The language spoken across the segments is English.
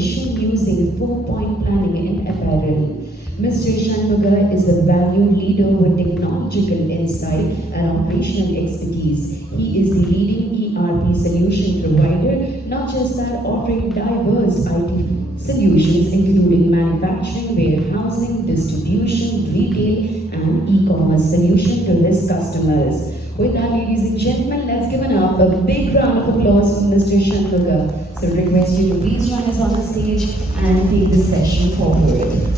automation using 4-point planning in apparel. Mr. Shanmuga is a valued leader with technological insight and operational expertise. He is the leading ERP solution provider, not just that, offering diverse IT solutions including manufacturing, warehousing, distribution, retail, and e-commerce solution to his customers. With that, ladies and gentlemen, let's give a big round of applause for Mr. Shanmuga. So request you to please join us on the stage and take this session forward.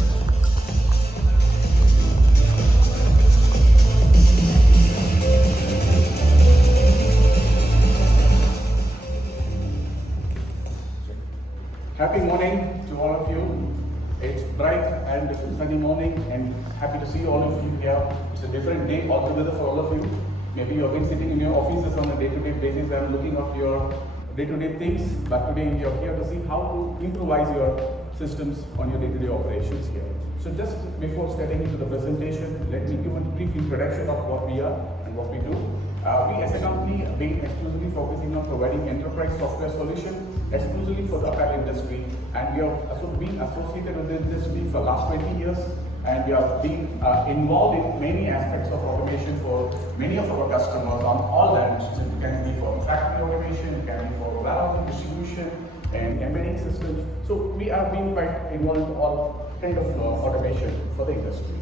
Happy morning to all of you. It's bright and sunny morning and happy to see all of you here. It's a different day altogether for all of you. Maybe you have been sitting in your offices on a day-to-day basis and looking at your day-to-day things, but today you're here to see how to improvise your systems on your day-to-day operations here. So just before stepping into the presentation, let me give a brief introduction of what we are and what we do. We as a company have been exclusively focusing on providing enterprise software solutions exclusively for the apparel industry, and we have been associated with the industry for the last 20 years, and we have been involved in many aspects of automation for many of our customers on all dimensions. It can be for factory automation, it can be for warehousing, distribution, and embedding systems. So we are being quite involved in all kind of automation for the industry.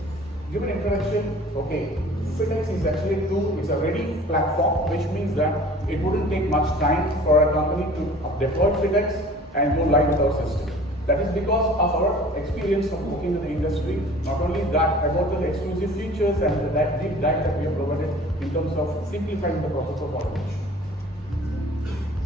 Give an introduction. Okay, Fittex is actually it's a ready platform, which means that it wouldn't take much time for a company to deploy Fittex and go live with our system. That is because of our experience of working with the industry. Not only that, about the exclusive features and that deep dive that we have provided in terms of simplifying the process of automation.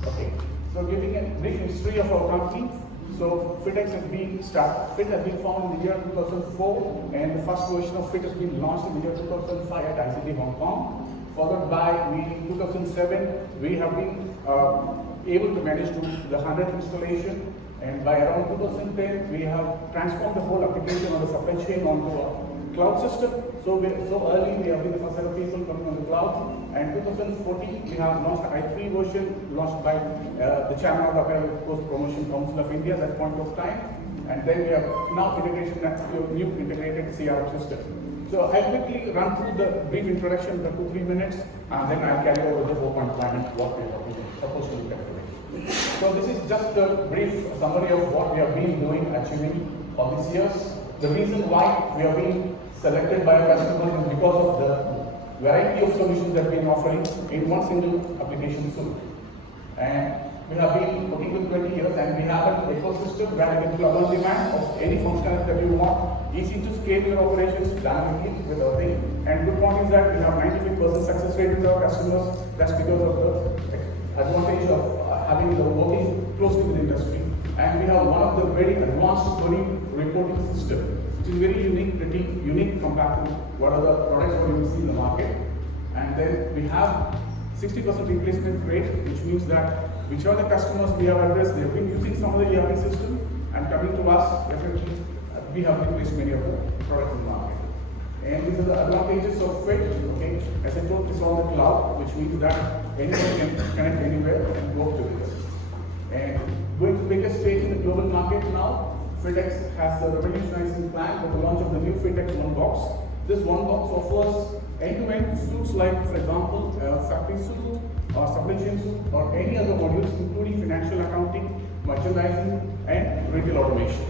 Okay, so giving a brief history of our company. So Fittex has been Fit has been formed in the year 2004, and the first version of Fit has been launched in the year 2005 at ICT Hong Kong. Followed by in 2007, we have been able to manage to the 100th installation, and by around 2010, we have transformed the whole application on the supply chain onto a cloud system. So early, we have been the first set of people coming on the cloud. And 2014, we have launched the i3 version, launched by the chairman of the Apparel Post Promotion Council of India at that point of time. And then we have now integration to a new integrated CRM system. So I'll quickly run through the brief introduction for 2-3 minutes, and then I'll carry over the 4-point plan and what we are supposed to look at today. So this is just a brief summary of what we have been doing, achieving all these years. The reason why we have been selected by our customers is because of the variety of solutions that we are offering in one single application suite. And we have been working with 20 years, and we have an ecosystem where you can plug on demand of any functionality that you want, easy to scale your operations dynamically with our thing. And good point is that we have 95% success rate with our customers. That's because of the advantage of working closely with the industry. And we have one of the very advanced query reporting system, which is very pretty unique compared to what other products that you see in the market. And then we have 60% replacement rate, which means that whichever the customers we have addressed, they have been using some of the ERP system and coming to us, definitely we have replaced many of the products in the market. And these are the advantages of Fit. Okay, as I told, it's on the cloud, which means that anyone can connect anywhere and work together. And going to biggest stage in the global market now, Fittex has a revolutionizing plan with the launch of the new Fittex One Box. This One Box offers end-to-end suites like, for example, factory suite or supply chain suite or any other modules, including financial accounting, merchandising, and retail automation.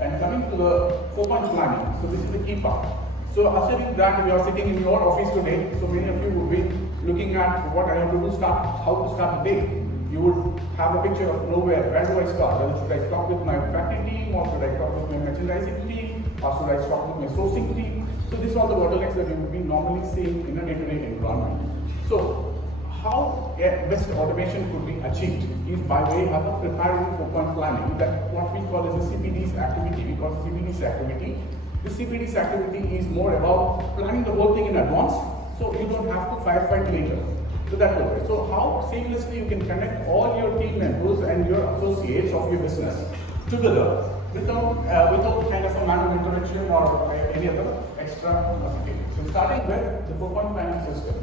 And coming to the 4-point planning, so this is the key part. So assuming that we are sitting in your office today, so many of you would be looking at what I have to do, how to start the day. You would have a picture of nowhere, where do I start? Whether should I talk with my factory team, or should I talk with my merchandising team, or should I talk with my sourcing team? So these are the bottlenecks that you would be normally seeing in a day-to-day environment. So how best automation could be achieved is by way of a preparing 4-point planning, that what we call as a CPD's activity. We call it CPD's activity. The CPD's activity is more about planning the whole thing in advance, so you don't have to firefight later. So that way. So how seamlessly you can connect all your team members and your associates of your business together without kind of a manual interaction or any other extra activity. So starting with the 4-point planning system.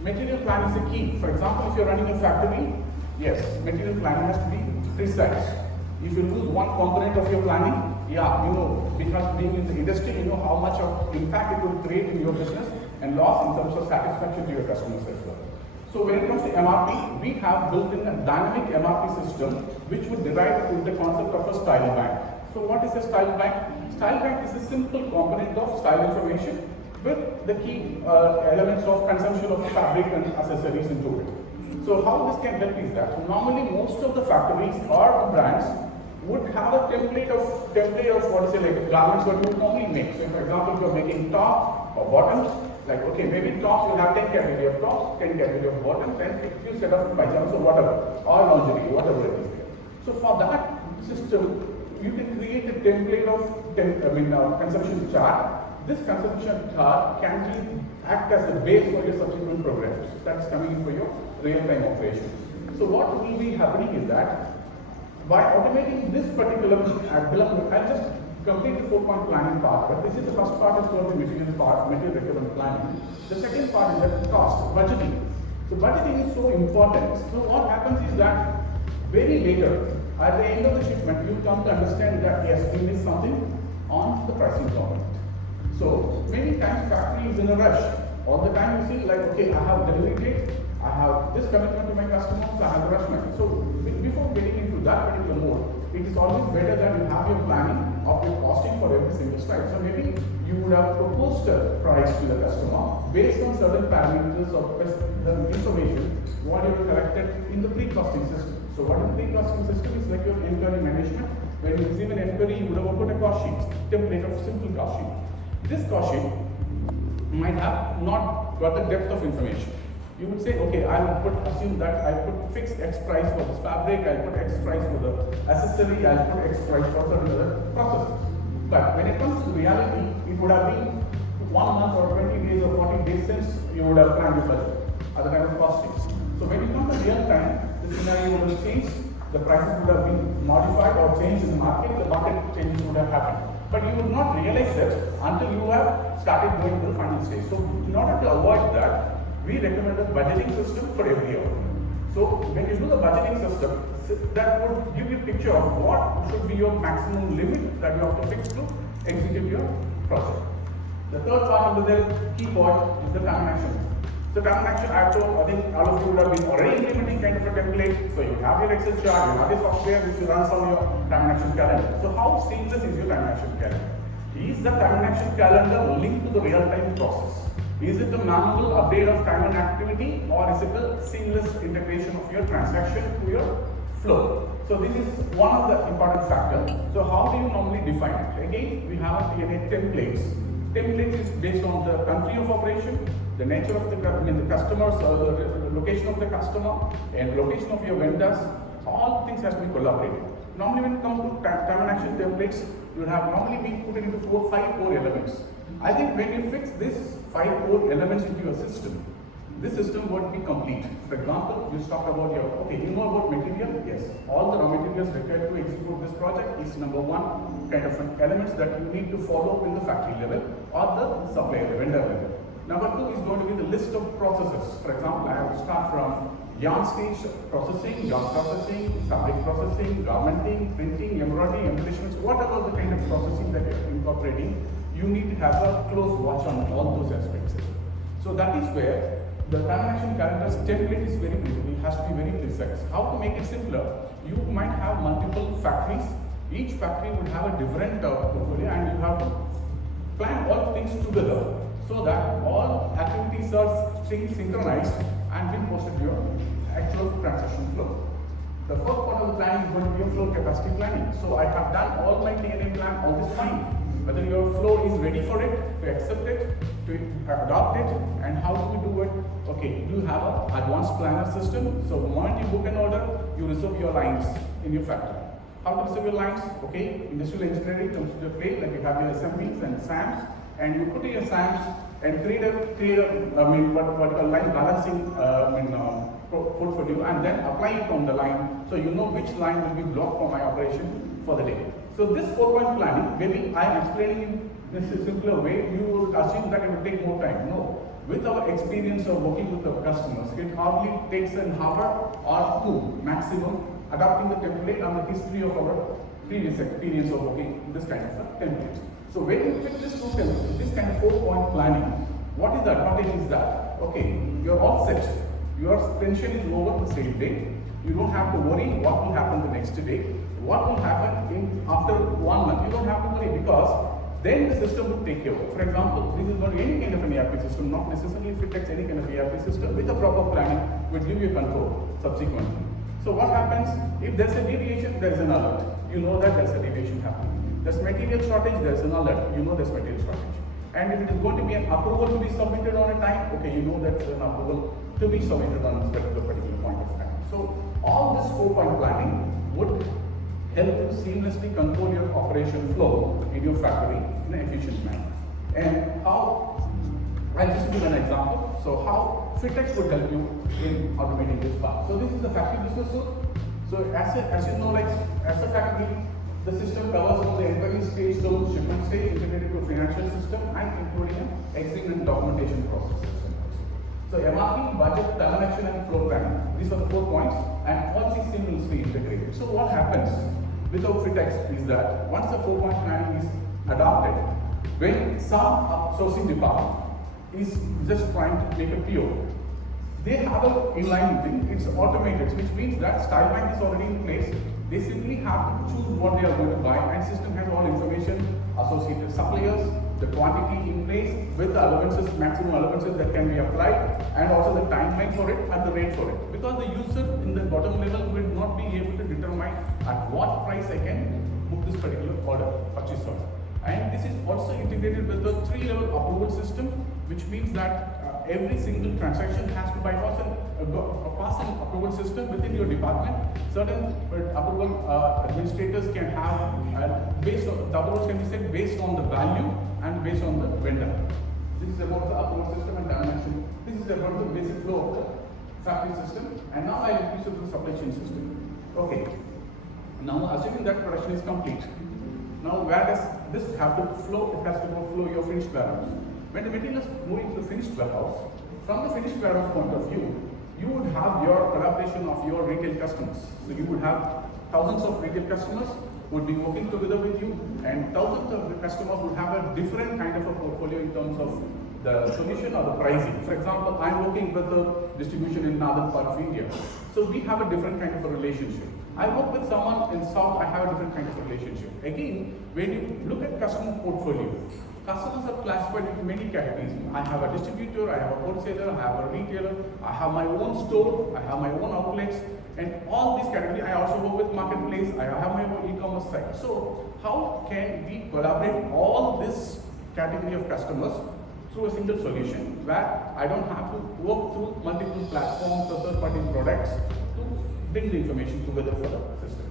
Material plan is the key. For example, if you're running a factory, yes, material planning has to be precise. If you lose one component of your planning, yeah, you know, because being in the industry, you know how much of impact it will create in your business and loss in terms of satisfaction to your customers as well. So when it comes to MRP, we have built in a dynamic MRP system which would derive with the concept of a style bank. So what is a style bank? Style bank is a simple component of style information with the key elements of consumption of fabric and accessories into it. So how this can help is that normally most of the factories or the brands would have a template of what is it, like garments what you would normally make. So for example, if you are making tops or bottoms, like okay, maybe tops will have 10 category of tops, 10 category of bottoms, and a few set of pajamas or whatever, or lingerie, whatever it is there. So for that system, you can create a template of consumption chart. This consumption chart can act as the base for your subsequent programs. That's coming in for your real-time operation. So what will be happening is that by automating this particular I'll just complete the 4-point planning part, but this is the first part is called the material part, material requirement planning. The second part is the cost, budgeting. So budgeting is so important. So what happens is that very later, at the end of the shipment, you come to understand that yes, we missed something on the pricing component. So many times factory is in a rush. All the time you see like, okay, I have delivery date, I have this commitment to my customers, so I have to rush my. So before getting into that particular mode, it is always better that you have your planning of your costing for every single strike. So maybe you would have proposed a price to the customer based on certain parameters of the information what you have collected in the pre-costing system. So what is the pre-costing system is like your inquiry management. When you receive an inquiry, you would have opened a cost sheet, template of simple cost sheet. This cost sheet might have not got the depth of information. You would say, okay, I will assume that I put fixed X price for this fabric, I'll put X price for the accessory, I'll put X price for certain other processes. But when it comes to reality, it would have been 1 month or 20 days or 40 days since you would have planned your budget at the time of costing. So when you come to real time, the scenario would have changed, the prices would have been modified or changed in the market changes would have happened. But you would not realize that until you have started going to the final stage. So in order to avoid that, we recommend a budgeting system for every year. So when you do the budgeting system, that would give you a picture of what should be your maximum limit that you have to fix to execute your project. The third part of the key point is the time action. So time action, I think all of you would have been already implementing kind of a template. So you have your Excel chart, you have your software which runs on your time action calendar. So how seamless is your time action calendar? Is the time action calendar linked to the real-time process? Is it the manual update of time and activity, or is it a seamless integration of your transaction to your flow? So this is one of the important factors. So how do you normally define it? Again, we have DNA templates. Templates is based on the country of operation, the nature of the customers, the location of the customer, and location of your vendors. All things has to be collaborated. Normally, when it comes to time and action templates, you have normally been put into 5 core elements. I think when you fix this 5 core elements into your system, this system would be complete. For example, you talk about your, okay, you know about material? Yes. All the raw materials required to execute this project is number 1 kind of elements that you need to follow in the factory level or the supplier level, vendor level. Number 2 is going to be the list of processes. For example, I have to start from yarn stitch processing, yarn processing, fabric processing, garmenting, printing, embroidery, embellishments, whatever the kind of processing that you're incorporating, you need to have a close watch on all those aspects. So that is where the time action calendar's template is very beautiful. It has to be very precise. How to make it simpler? You might have multiple factories. Each factory would have a different portfolio, and you have to plan all things together so that all activities are synchronized and being posted to your actual transaction flow. The first part of the plan is going to be your flow capacity planning. So I have done all my TNA plan all this time. Whether your flow is ready for it, to accept it, to adopt it, and how do we do it? Okay, you have an advanced planner system. So the moment you book an order, you reserve your lines in your factory. How to reserve your lines? Okay, industrial engineering comes to play, like you have your assemblies and SAMs, and you put in your SAMs and create a what a line balancing portfolio, and then apply it on the line, so you know which line will be blocked for my operation for the day. So this 4-point planning, maybe I am explaining in this simpler way, you would assume that it will take more time. No. With our experience of working with our customers, it hardly takes an hour or 2 maximum adapting the template and the history of our previous experience of working in this kind of a template. So when you fit this through template, this kind of 4-point planning, what is the advantage is that, okay, you're all set. Your tension is over the same day. You don't have to worry what will happen the next day. What will happen after 1 month? You don't have to worry because then the system will take care of it. For example, this is not any kind of an ERP system, not necessarily Fittex, any kind of ERP system. With a proper planning, will give you control subsequently. So what happens if there's a deviation? There's an alert. You know that there's a deviation happening. There's material shortage. There's an alert. You know there's material shortage. And if it is going to be an approval to be submitted on a time, okay, you know that there's an approval to be submitted on this particular point of time. So all this 4-point planning would help you seamlessly control your operation flow in your factory in an efficient manner. And how, I'll just give an example. So how Fittex would help you in automating this part. So this is the factory business rule. So as you know, like as a factory, the system covers from the inquiry stage to shipment stage, integrated to financial system and including an exiting and documentation process. So MRP, budget, transaction and flow planning. These are the 4 points and all these seamlessly integrated. So what happens without Fittex is that once the 4-point planning is adopted, when some sourcing department is just trying to make a PO, they have an inline thing, it's automated, which means that style bank is already in place. They simply have to choose what they are going to buy and system has all information, associated suppliers, the quantity in place with the allowances, maximum allowances that can be applied and also the timeline for it and the rate for it. Because the user in the bottom level will not be able to determine at what price I can book this particular order, purchase order. And this is also integrated with the 3-level approval system, which means that every single transaction has to bypass a passing approval system within your department. Certain approval administrators can have, based on the approvals can be set based on the value and based on the vendor. This is about the approval system and dimension. This is about the basic flow of the factory system. And now I will use it to the supply chain system. Okay. Now assuming that production is complete. Now where does this have to flow? It has to go flow your finished warehouse. When the material is moving to the finished warehouse, from the finished warehouse point of view, you would have your collaboration of your retail customers. So you would have thousands of retail customers would be working together with you, and thousands of customers would have a different kind of a portfolio in terms of the solution or the pricing. For example, I'm working with the distribution in northern part of India. So we have a different kind of a relationship. I work with someone in south, I have a different kind of relationship. Again, when you look at customer portfolio, customers are classified into many categories. I have a distributor, I have a wholesaler, I have a retailer, I have my own store, I have my own outlets, and all these categories. I also work with marketplace, I have my own e-commerce site. So how can we collaborate all this category of customers through a single solution where I don't have to work through multiple platforms or third-party products to bring the information together for the system.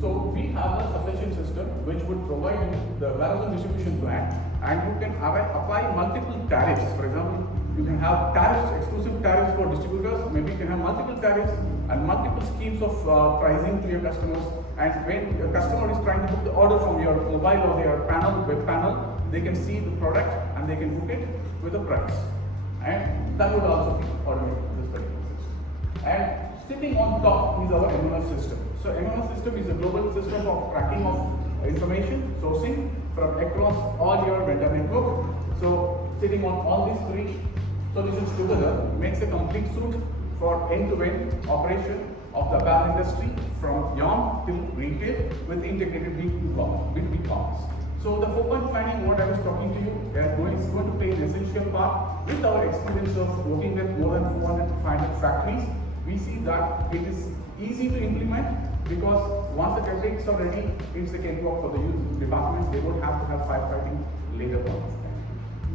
So we have a supply chain system which would provide you the warehouse and distribution plan, and you can apply multiple tariffs. For example, you can have tariffs, exclusive tariffs for distributors. Maybe you can have multiple tariffs and multiple schemes of pricing to your customers. And when a customer is trying to book the order from your mobile or their web panel, they can see the product and they can book it with a price. And that would also be automated in this particular system. And sitting on top is our MMS system. So MMS system is a global system of tracking of information, sourcing from across all your vendor network. So sitting on all these 3 solutions together makes a complete suite for end-to-end operation of the apparel industry from yarn till retail with integrated B2B commerce. So the 4-point planning, what I was talking to you, is going to play an essential part with our experience of working with more than 400 to 500 factories. We see that it is easy to implement because once the templates are ready, it's a cakewalk for the user departments. They don't have to have firefighting later on.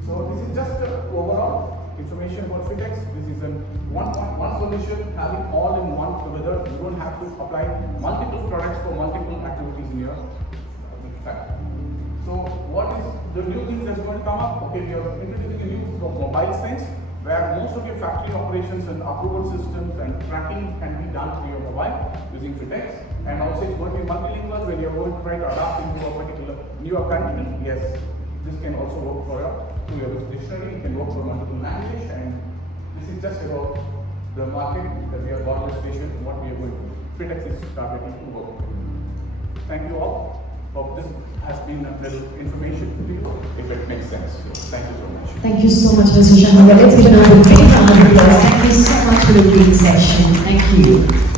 So this is just overall information about Fittex. This is one solution having all in one together. You don't have to apply multiple products for multiple activities in your factory. So what is the new things that's going to come up? Okay, we are introducing a new mobile sense where most of your factory operations and approval systems and tracking can be done through your mobile using Fittex. And also it's going to be multilingual when you're going to try to adapt into a particular newer country. Yes, this can also work for your dictionary, it can work for multiple language, and this is just about the market that we are borderless station, what we are going to do. Fittex is targeting to work. Thank you all. Hope this has been a little information to you, if it makes sense. Thank you so much. Thank you so much, Mr. Shanmugha. Let's give another big round of applause. Thank you so much for the great session. Thank you.